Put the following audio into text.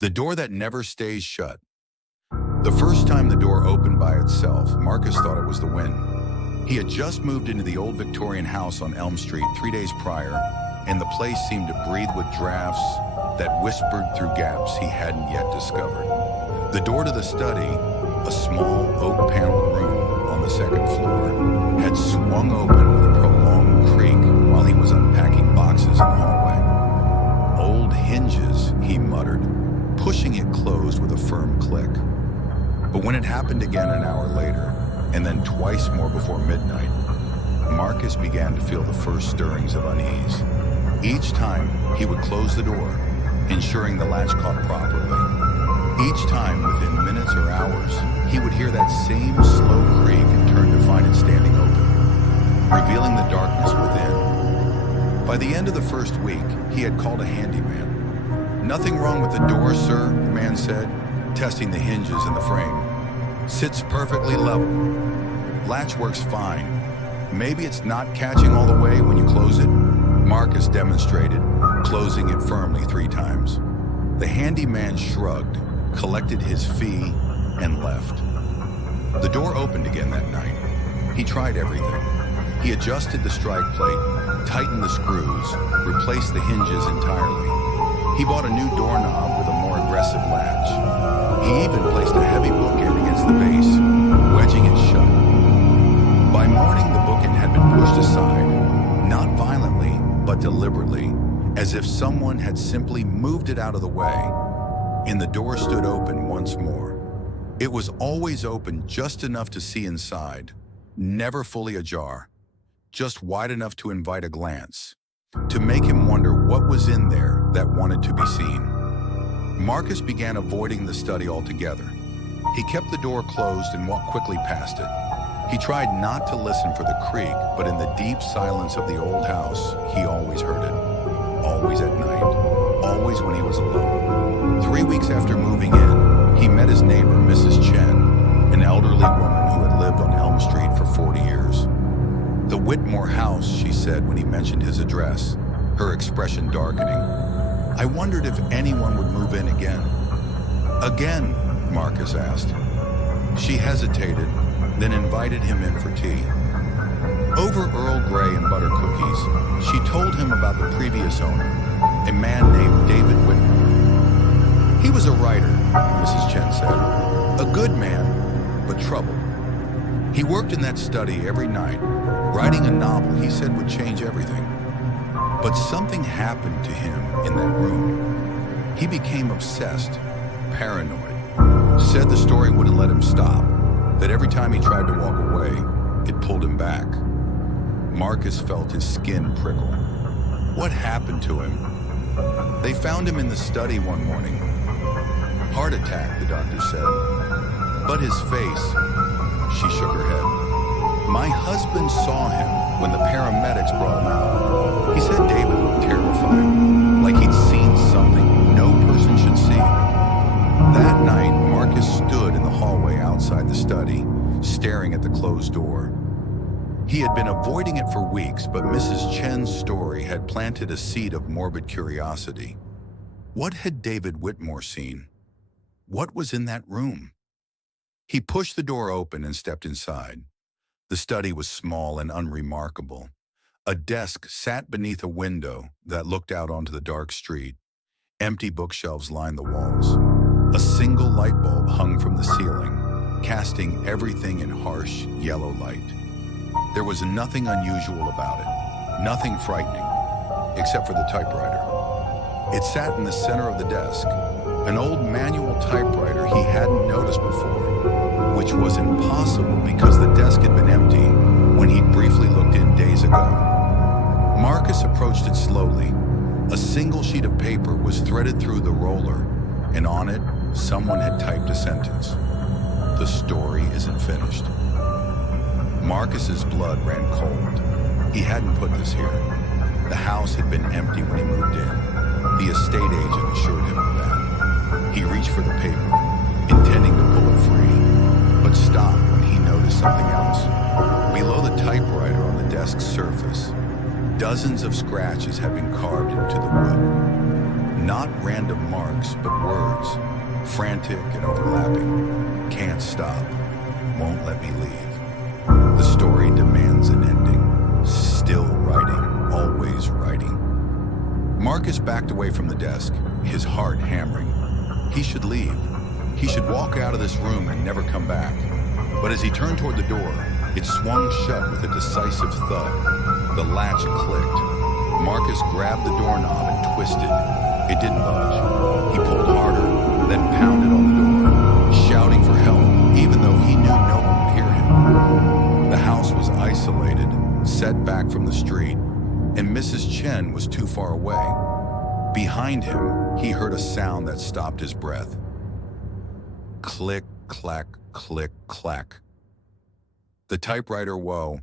The door that never stays shut. The first time the door opened by itself, Marcus thought it was the wind. He had just moved into the old Victorian house on Elm Street 3 days prior, and the place seemed to breathe with drafts that whispered through gaps he hadn't yet discovered. The door to the study, a small oak-paneled room on the second floor, had swung open with a prolonged creak while he was unpacking boxes in the hallway. "Old hinges," he muttered, pushing it closed with a firm click. But when it happened again an hour later, and then twice more before midnight, Marcus began to feel the first stirrings of unease. Each time, he would close the door, ensuring the latch caught properly. Each time, within minutes or hours, he would hear that same slow creak and turn to find it standing open, revealing the darkness within. By the end of the first week, he had called a handyman. "Nothing wrong with the door, sir," the man said, testing the hinges in the frame. "Sits perfectly level. Latch works fine. Maybe it's not catching all the way when you close it." Marcus demonstrated, closing it firmly 3 times. The handyman shrugged, collected his fee, and left. The door opened again that night. He tried everything. He adjusted the strike plate, tightened the screws, replaced the hinges entirely. He bought a new doorknob with a more aggressive latch. He even placed a heavy bookend against the base, wedging it shut. By morning, the bookend had been pushed aside, not violently, but deliberately, as if someone had simply moved it out of the way, and the door stood open once more. It was always open just enough to see inside, never fully ajar, just wide enough to invite a glance, to make him wonder what was in there that wanted to be seen. Marcus began avoiding the study altogether. He kept the door closed and walked quickly past it. He tried not to listen for the creak, but in the deep silence of the old house, he always heard it. Always at night, always when he was alone. 3 weeks after moving in, he met his neighbor, Mrs. Chen, an elderly woman who had lived on Elm Street for 40 years. "The Whitmore house," she said when he mentioned his address, her expression darkening. "I wondered if anyone would move in again." "Again?" Marcus asked. She hesitated, then invited him in for tea. Over Earl Grey and butter cookies, she told him about the previous owner, a man named David Whitmore. "He was a writer," Mrs. Chen said. "A good man, but troubled. He worked in that study every night, writing a novel he said would change everything. But something happened to him in that room. He became obsessed, paranoid, said the story wouldn't let him stop, that every time he tried to walk away, it pulled him back." Marcus felt his skin prickle. What happened to him? "They found him in the study one morning. Heart attack, the doctor said. But his face," she shook her head. "My husband saw him when the paramedics brought him out. He said David looked terrified, like he'd seen something no person should see." That night, Marcus stood in the hallway outside the study, staring at the closed door. He had been avoiding it for weeks, but Mrs. Chen's story had planted a seed of morbid curiosity. What had David Whitmore seen? What was in that room? He pushed the door open and stepped inside. The study was small and unremarkable. A desk sat beneath a window that looked out onto the dark street. Empty bookshelves lined the walls. A single light bulb hung from the ceiling, casting everything in harsh, yellow light. There was nothing unusual about it, nothing frightening, except for the typewriter. It sat in the center of the desk, an old manual typewriter he hadn't noticed before, which was impossible because the desk had been empty when he'd briefly looked in days ago. Marcus approached it slowly. A single sheet of paper was threaded through the roller, and on it, someone had typed a sentence. "The story isn't finished." Marcus's blood ran cold. He hadn't put this here. The house had been empty when he moved in. The estate agent assured him of that. He reached for the paper, intending to pull it free, but stopped when he noticed something else. Below the typewriter on the desk's surface, Dozens of scratches had been carved into the wood. Not random marks, but words, frantic and overlapping. Can't stop, won't let me leave. The story demands an ending. Still writing, always writing. Marcus backed away from the desk, his heart hammering. He should leave. He should walk out of this room and never come back. But as he turned toward the door, it swung shut with a decisive thud. The latch clicked. Marcus grabbed the doorknob and twisted. It didn't budge. He pulled harder, then pounded on the door, shouting for help, even though he knew no one would hear him. The house was isolated, set back from the street, and Mrs. Chen was too far away. Behind him, he heard a sound that stopped his breath. Click, clack, click, clack. The typewriter woe